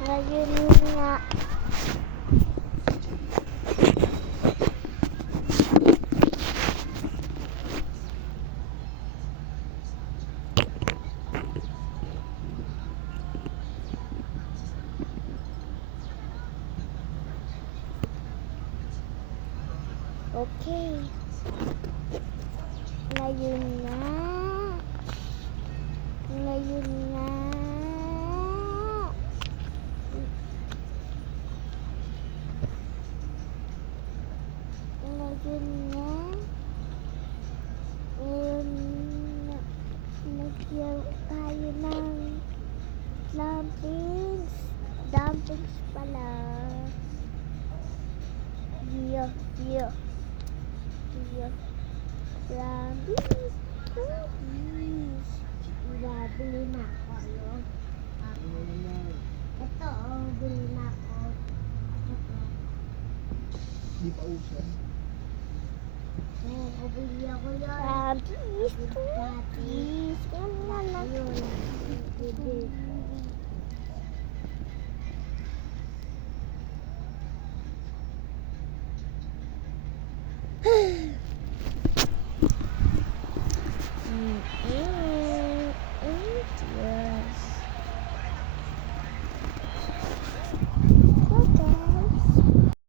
Ngayon nga. Okay. Ngayon nga. Ngayon nga. Ngayon nga. Ngayon nga. Nagyan tayo ng dumplings. Dumplings pala. Yeah. Dumplings. Bili na ako, no? Ito, bili na ako. Di pa usan. Oo, bili ako yan. Dumplings. Dumplings. Yan na lang.